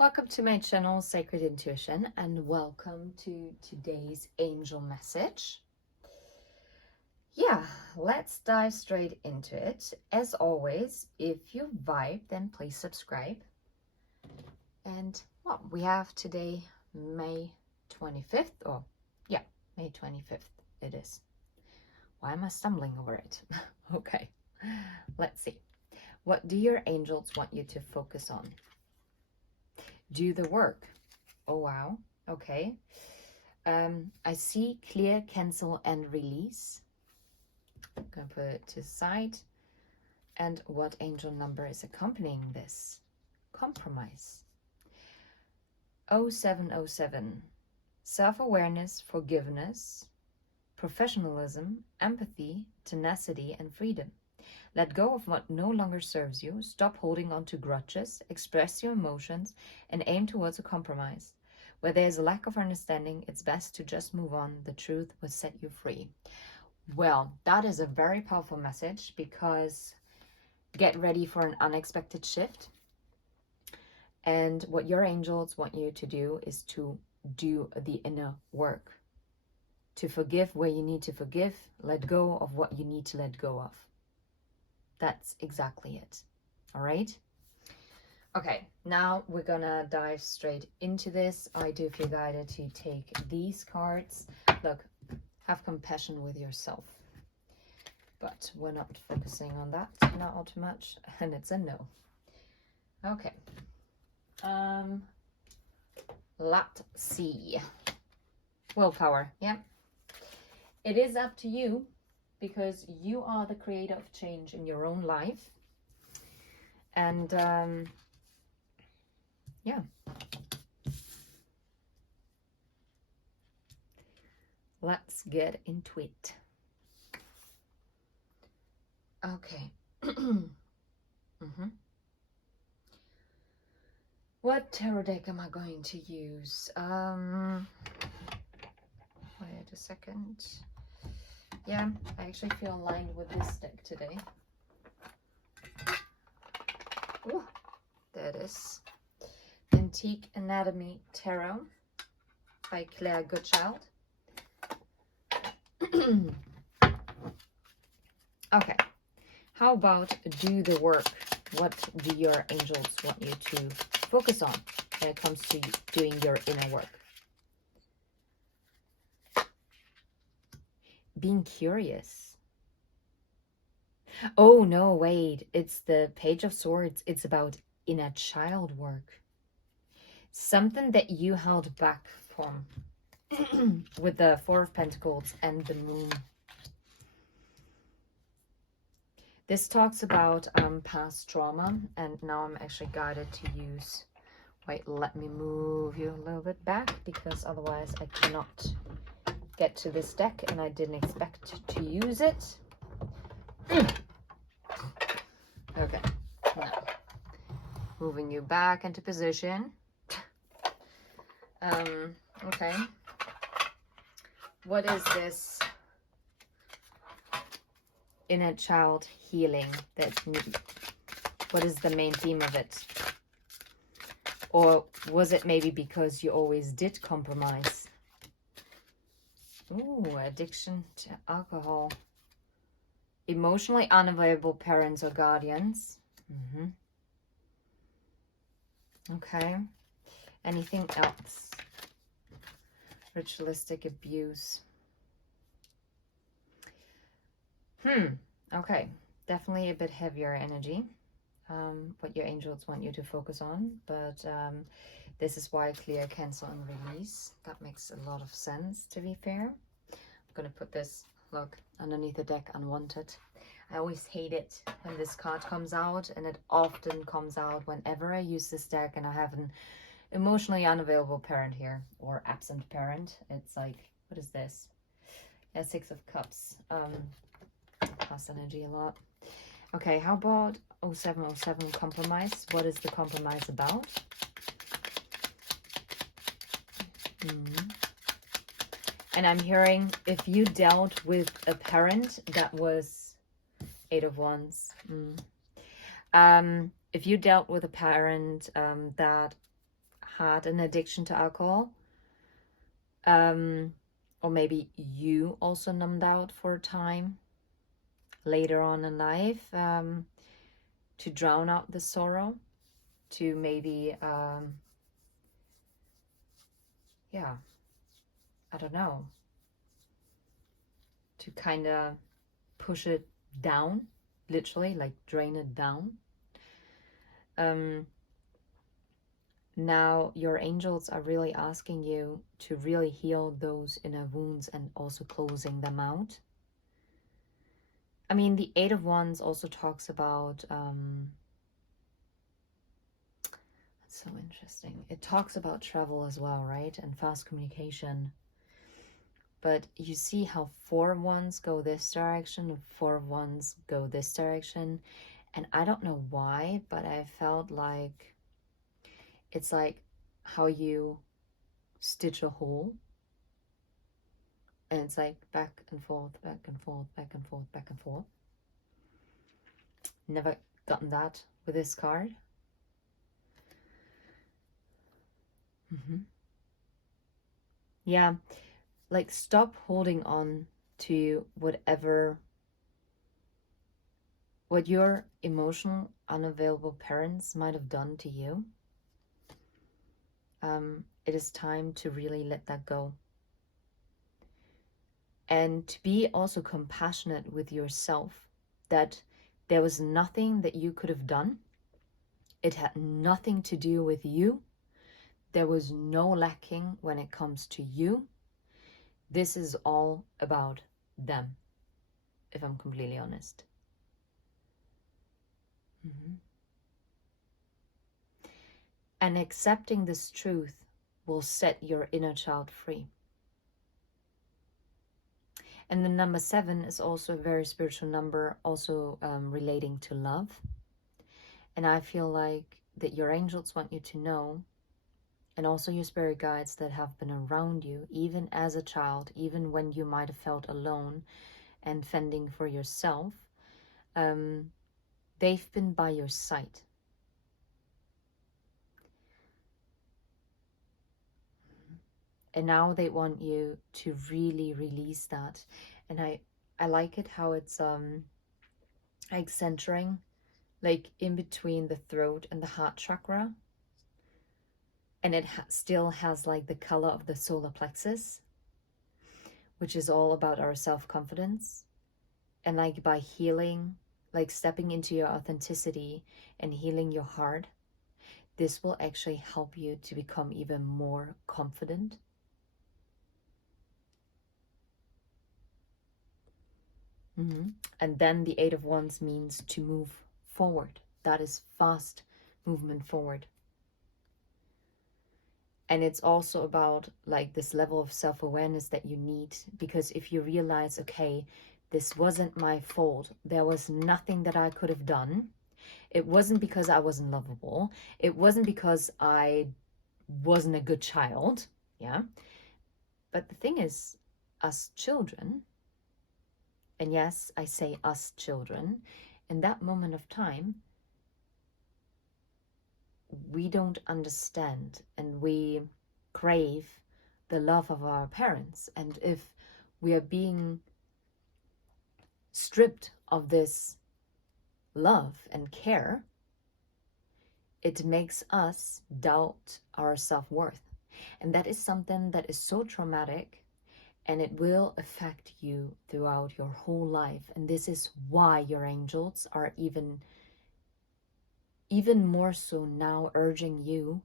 Welcome to my channel, Sacred Intuition, and welcome to today's angel message. Yeah, let's dive straight into it. As always, if you vibe, then please subscribe. And well, we have today May 25th, or yeah, May 25th it is. Why am I stumbling over it? Okay, let's see. What do your angels want you to focus on? Do the work. Oh, wow. Okay. I see clear, cancel, and release. I'm going to put it to the side. And what angel number is accompanying this? Compromise. 0707. Self-awareness, forgiveness, professionalism, empathy, tenacity, and freedom. Let go of what no longer serves you. Stop holding on to grudges. Express your emotions and aim towards a compromise. Where there is a lack of understanding, it's best to just move on. The truth will set you free. Well, that is a very powerful message, because get ready for an unexpected shift. And what your angels want you to do is to do the inner work. To forgive where you need to forgive. Let go of what you need to let go of. That's exactly it. All right. Okay, now we're gonna dive straight into this. I do feel guided to take these cards. Look, have compassion with yourself. But we're not focusing on that not all too much, and it's a no. Okay. Let's see. Willpower, yeah. It is up to you, because you are the creator of change in your own life. And yeah. Let's get into it. Okay. What tarot deck am I going to use? Wait a second. Yeah, I actually feel aligned with this deck today. Ooh, there it is. Antique Anatomy Tarot by Claire Goodchild. Okay, how about do the work? What do your angels want you to focus on when it comes to doing your inner work? Being curious. Oh, no, wait. It's the Page of Swords. It's about inner child work. Something that you held back from with the Four of Pentacles and the Moon. This talks about past trauma, and now I'm actually guided to use... Wait, let me move you a little bit back, because otherwise I cannot get to this deck, and I didn't expect to use it. Okay, now moving you back into position. Okay, what is this inner child healing what is the main theme of it? Or was it maybe because you always did compromise? Ooh, addiction to alcohol. Emotionally unavailable parents or guardians. Okay. Anything else? Ritualistic abuse. Okay. Definitely a bit heavier energy. What your angels want you to focus on. But this is why clear, cancel, and release. That makes a lot of sense, to be fair. I'm going to put this, look, underneath the deck, unwanted. I always hate it when this card comes out, and it often comes out whenever I use this deck and I have an emotionally unavailable parent here, or absent parent. It's like, what is this? Yeah, Six of Cups. Past energy a lot. Okay, how about 0707 compromise? What is the compromise about? And I'm hearing, if you dealt with a parent that was Eight of Wands. If you dealt with a parent that had an addiction to alcohol, or maybe you also numbed out for a time later on in life, to drown out the sorrow, to maybe, yeah, I don't know, to kind of push it down, literally, like drain it down. Now your angels are really asking you to really heal those inner wounds and also closing them out. I mean, the Eight of Wands also talks about, that's so interesting. It talks about travel as well, right? And fast communication. But you see how Four of Wands go this direction and Four of Wands go this direction. And I don't know why, but I felt like it's like how you stitch a hole. And it's like back and forth, back and forth, back and forth, back and forth. Never gotten that with this card. Yeah, like stop holding on to what your emotional, unavailable parents might have done to you. It is time to really let that go. And to be also compassionate with yourself, that there was nothing that you could have done. It had nothing to do with you. There was no lacking when it comes to you. This is all about them, if I'm completely honest. And accepting this truth will set your inner child free. And the number 7 is also a very spiritual number, also relating to love. And I feel like that your angels want you to know, and also your spirit guides that have been around you, even as a child, even when you might have felt alone and fending for yourself, they've been by your side. And now they want you to really release that. And I like it how it's like centering, like in between the throat and the heart chakra. And it still has like the color of the solar plexus, which is all about our self-confidence. And like by healing, like stepping into your authenticity and healing your heart, this will actually help you to become even more confident. And then the Eight of Wands means to move forward. That is fast movement forward. And it's also about like this level of self-awareness that you need, because if you realize, okay, this wasn't my fault, there was nothing that I could have done. It wasn't because I wasn't lovable. It wasn't because I wasn't a good child. Yeah. But the thing is, us children, and yes, I say us children, in that moment of time, we don't understand and we crave the love of our parents. And if we are being stripped of this love and care, it makes us doubt our self-worth. And that is something that is so traumatic, and it will affect you throughout your whole life. And this is why your angels are even more so now urging you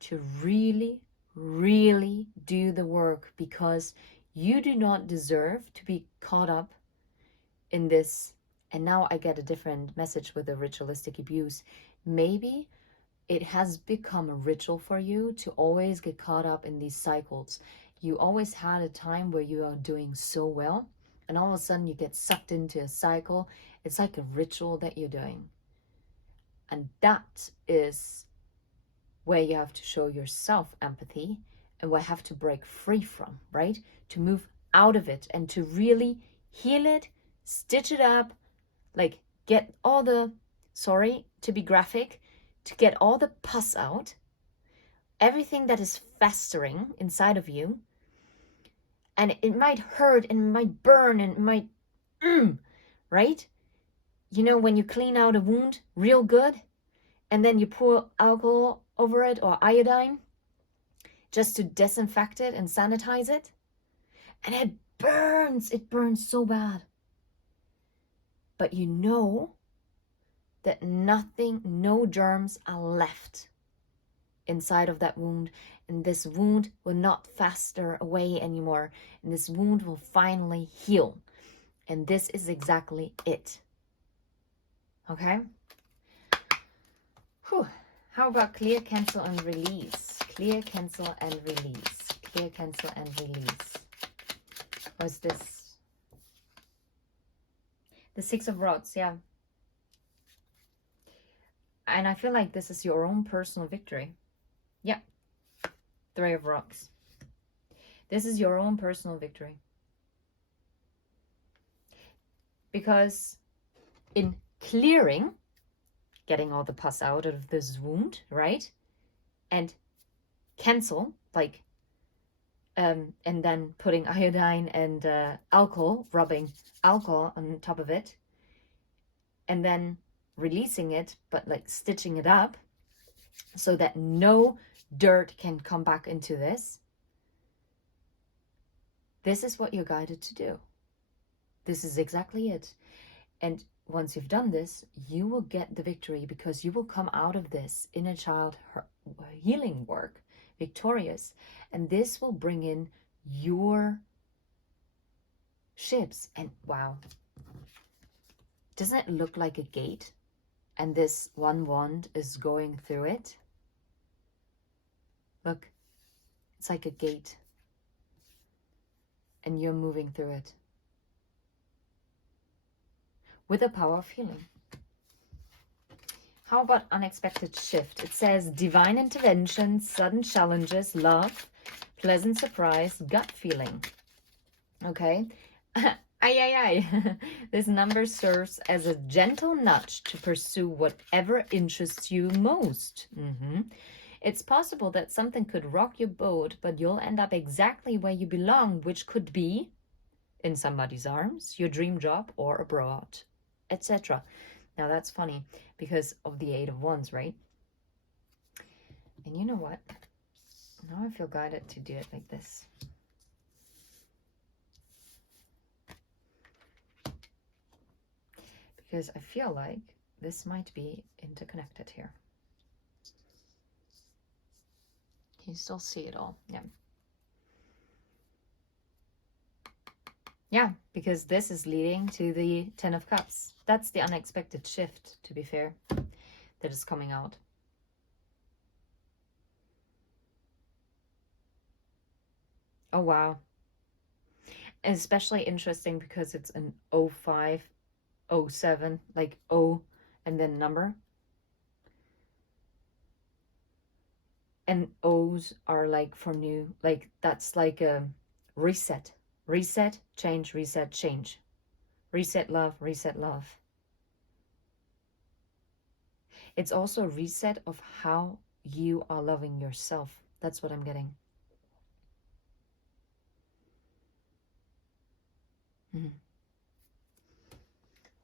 to really, really do the work, because you do not deserve to be caught up in this. And now I get a different message with the ritualistic abuse. Maybe it has become a ritual for you to always get caught up in these cycles. You always had a time where you are doing so well, and all of a sudden you get sucked into a cycle. It's like a ritual that you're doing. And that is where you have to show yourself empathy, and where you have to break free from, right? To move out of it and to really heal it, stitch it up, like get all the, sorry to be graphic, to get all the pus out, everything that is festering inside of you, and it might hurt and it might burn and it might, right? You know, when you clean out a wound real good and then you pour alcohol over it or iodine just to disinfect it and sanitize it, and it burns so bad. But you know that nothing, no germs are left inside of that wound, and this wound will not fester away anymore, and this wound will finally heal. And this is exactly it. Okay? Whew. How about clear, cancel, and release? Clear, cancel, and release. Clear, cancel, and release. What's this? The Six of Rods, yeah. And I feel like this is your own personal victory. Yeah. Three of Rocks. This is your own personal victory. Because in clearing, getting all the pus out of this wound, right? And cancel, like, and then putting iodine and alcohol, rubbing alcohol on top of it, and then releasing it, but like stitching it up so that no dirt can come back into this. This is what you're guided to do. This is exactly it. And once you've done this, you will get the victory, because you will come out of this inner child healing work victorious. And this will bring in your ships. And wow, doesn't it look like a gate? And this one wand is going through it. Look, it's like a gate. And you're moving through it. With the power of healing. How about unexpected shift? It says divine intervention, sudden challenges, love, pleasant surprise, gut feeling. Okay. This number serves as a gentle nudge to pursue whatever interests you most. It's possible that something could rock your boat, but you'll end up exactly where you belong, which could be in somebody's arms, your dream job, or abroad, etc. Now that's funny because of the Eight of Wands, right? And you know what? Now I feel guided to do it like this. Because I feel like this might be interconnected here. Can you still see it all? Yeah. Yeah, because this is leading to the Ten of Cups. That's the unexpected shift, to be fair, that is coming out. Oh, wow. Especially interesting because it's an 05, 07, like O and then number. And O's are like for new, like that's like a reset. Reset, change, reset, change. Reset, love, reset, love. It's also a reset of how you are loving yourself. That's what I'm getting.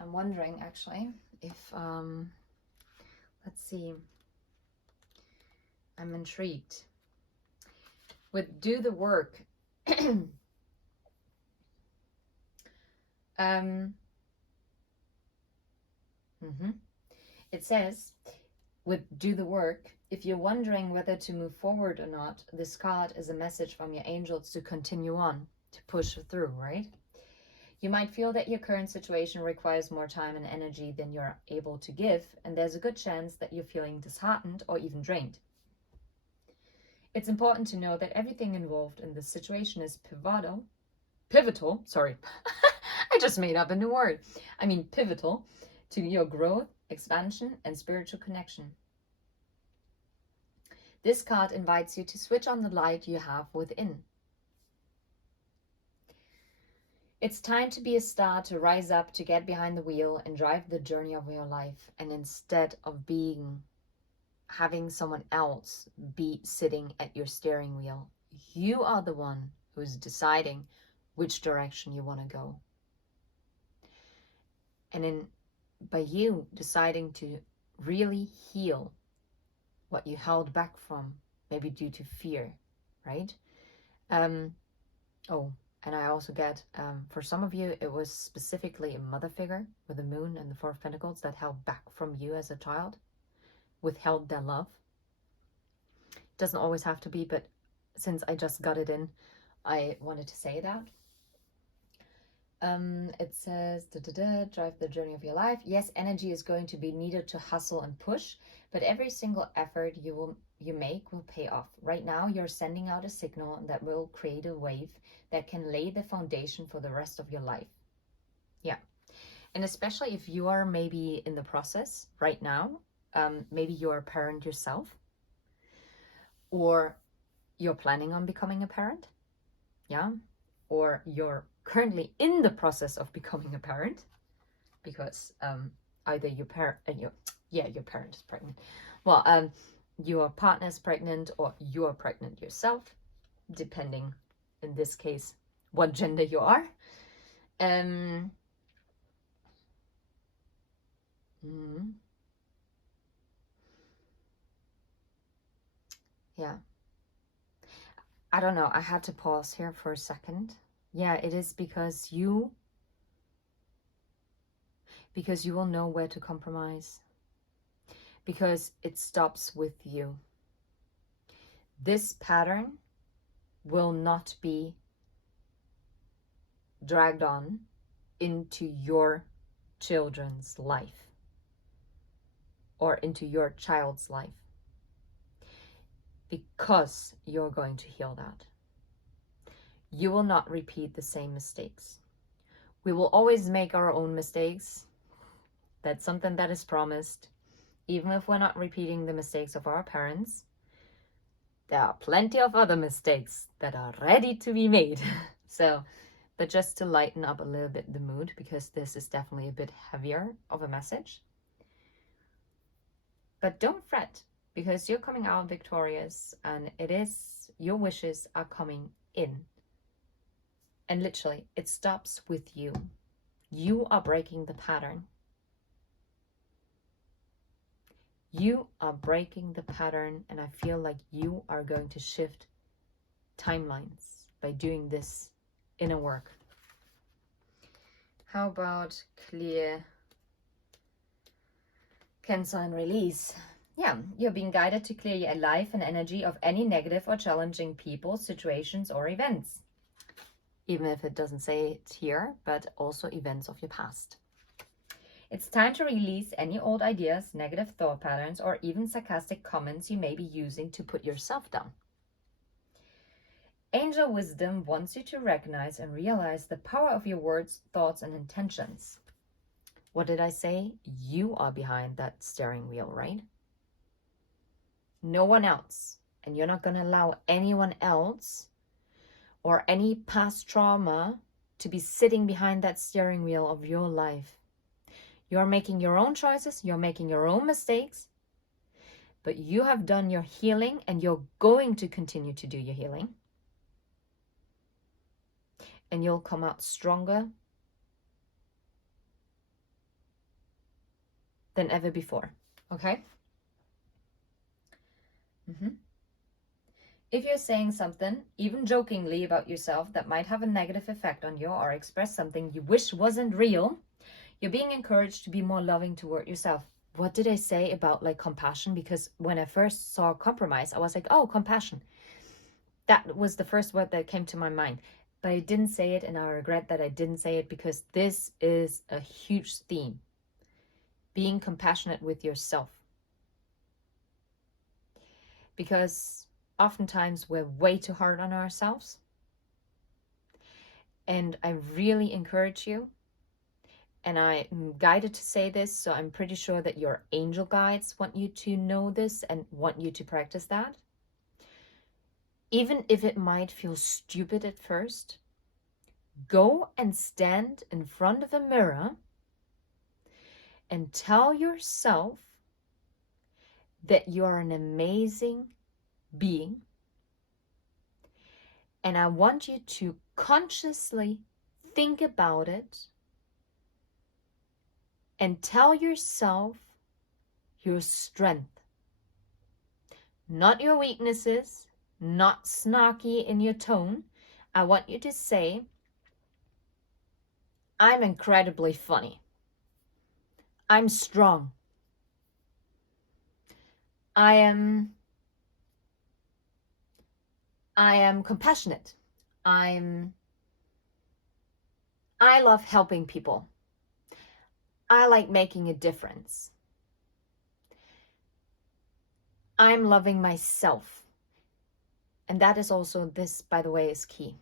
I'm wondering actually if, let's see, I'm intrigued. With do the work, it says, with do the work, if you're wondering whether to move forward or not, this card is a message from your angels to continue on, to push through, right? You might feel that your current situation requires more time and energy than you're able to give, and there's a good chance that you're feeling disheartened or even drained. It's important to know that everything involved in this situation is pivotal, sorry, I just made up a new word. I mean pivotal to your growth, expansion, and spiritual connection. This card invites you to switch on the light you have within. It's time to be a star, to rise up, to get behind the wheel and drive the journey of your life. And instead of being having someone else be sitting at your steering wheel. You are the one who's deciding which direction you want to go. And by you deciding to really heal what you held back from, maybe due to fear, right? And I also get, for some of you, it was specifically a mother figure with the moon and the Four of Pentacles that held back from you as a child, withheld their love. It doesn't always have to be, but since I just got it in, I wanted to say that. It says, drive the journey of your life. Yes, energy is going to be needed to hustle and push, but every single effort you make will pay off. Right now, you're sending out a signal that will create a wave that can lay the foundation for the rest of your life. Yeah. And especially if you are maybe in the process right now, maybe you're a parent yourself, or you're planning on becoming a parent. Yeah. Or you're currently in the process of becoming a parent, because either your parent your parent is pregnant, well, your partner is pregnant, or you're pregnant yourself, depending in this case what gender you are. Yeah, I don't know, I had to pause here for a second. Yeah, it is because you will know where to compromise, because it stops with you. This pattern will not be dragged on into your children's life or into your child's life, because you're going to heal that. You will not repeat the same mistakes. We will always make our own mistakes. That's something that is promised. Even if we're not repeating the mistakes of our parents, there are plenty of other mistakes that are ready to be made. So, but just to lighten up a little bit the mood, because this is definitely a bit heavier of a message. But don't fret, because you're coming out victorious, and your wishes are coming in. And literally, it stops with you. You are breaking the pattern. You are breaking the pattern, and I feel like you are going to shift timelines by doing this inner work. How about clear, Cancer, and release? Yeah, you're being guided to clear your life and energy of any negative or challenging people, situations, or events. Even if it doesn't say it here, but also events of your past. It's time to release any old ideas, negative thought patterns, or even sarcastic comments you may be using to put yourself down. Angel wisdom wants you to recognize and realize the power of your words, thoughts, and intentions. What did I say? You are behind that steering wheel, right? No one else. And you're not going to allow anyone else or any past trauma to be sitting behind that steering wheel of your life. You're making your own choices, you're making your own mistakes, but you have done your healing, and you're going to continue to do your healing. And you'll come out stronger than ever before, okay? If you're saying something, even jokingly, about yourself that might have a negative effect on you, or express something you wish wasn't real, you're being encouraged to be more loving toward yourself. What did I say about like compassion? Because when I first saw compromise, I was like, oh, compassion. That was the first word that came to my mind. But I didn't say it, and I regret that I didn't say it, because this is a huge theme. Being compassionate with yourself. Because oftentimes we're way too hard on ourselves. And I really encourage you, and I'm guided to say this, so I'm pretty sure that your angel guides want you to know this and want you to practice that. Even if it might feel stupid at first, go and stand in front of a mirror and tell yourself that you are an amazing being. And I want you to consciously think about it and tell yourself your strength, not your weaknesses, not snarky in your tone. I want you to say, I'm incredibly funny. I'm strong. I am compassionate. I love helping people. I like making a difference. I'm loving myself. And that is also, this, by the way, is key.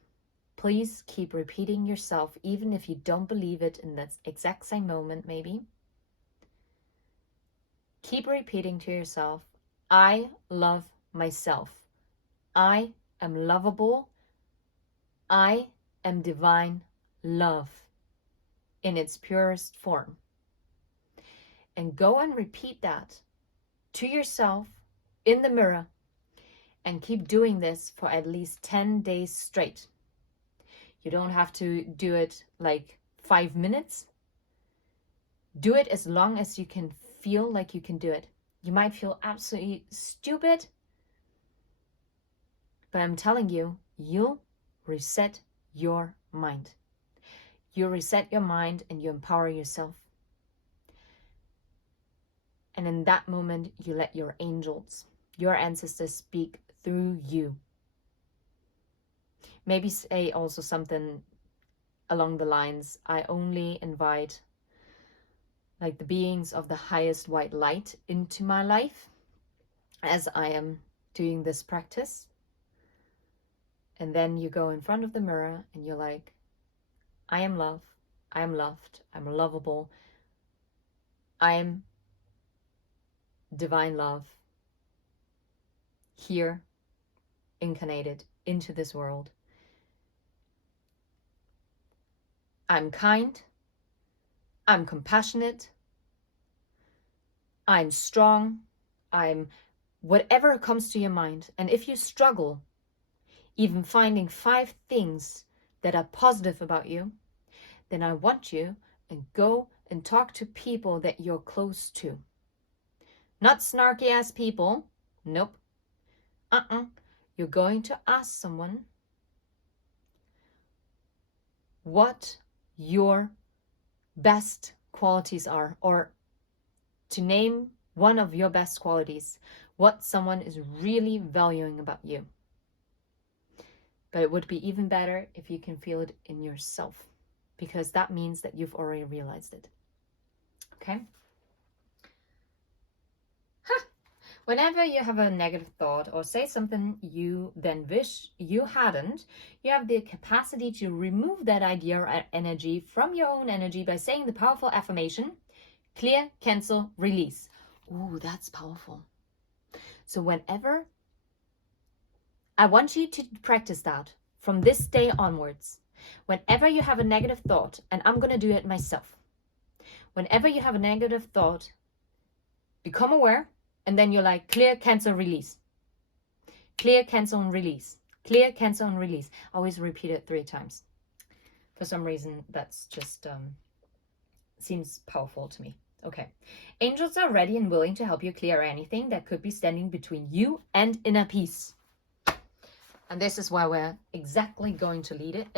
Please keep repeating yourself, even if you don't believe it in that exact same moment, maybe. Keep repeating to yourself, I love myself. I am lovable. I am divine love in its purest form. And go and repeat that to yourself in the mirror, and keep doing this for at least 10 days straight. You don't have to do it like 5 minutes. Do it as long as you can feel like you can do it. You might feel absolutely stupid, but I'm telling you, you'll reset your mind. You reset your mind and you empower yourself. And in that moment, you let your angels, your ancestors, speak through you. Maybe say also something along the lines, I only invite like the beings of the highest white light into my life as I am doing this practice. And then you go in front of the mirror and you're like, I am love, I am loved, I'm lovable, I am divine love here, incarnated into this world. I'm kind, I'm compassionate, I'm strong, I'm whatever comes to your mind. And if you struggle even finding 5 things that are positive about you, then I want you and go and talk to people that you're close to. Not snarky ass people. Nope. You're going to ask someone what your best qualities are, or to name one of your best qualities, what someone is really valuing about you. But it would be even better if you can feel it in yourself, because that means that you've already realized it. Okay? Whenever you have a negative thought or say something you then wish you hadn't, you have the capacity to remove that idea or energy from your own energy by saying the powerful affirmation, clear, cancel, release. Ooh, that's powerful. So whenever, I want you to practice that from this day onwards. Whenever you have a negative thought, and I'm going to do it myself. Whenever you have a negative thought, become aware. And then you're like, clear, cancel, release. Clear, cancel, and release. Clear, cancel, and release. Always repeat it 3 times. For some reason, that's just seems powerful to me. Okay. Angels are ready and willing to help you clear anything that could be standing between you and inner peace. And this is why we're exactly going to leave it.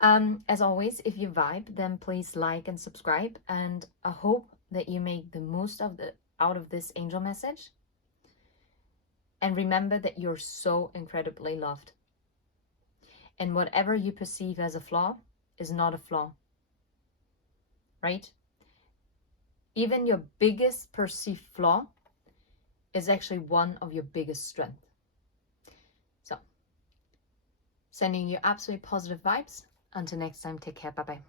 As always, if you vibe, then please like and subscribe. And I hope that you make the most out of this angel message. And remember that you're so incredibly loved. And whatever you perceive as a flaw is not a flaw. Right? Even your biggest perceived flaw is actually one of your biggest strengths. So, sending you absolutely positive vibes. Until next time, take care. Bye-bye.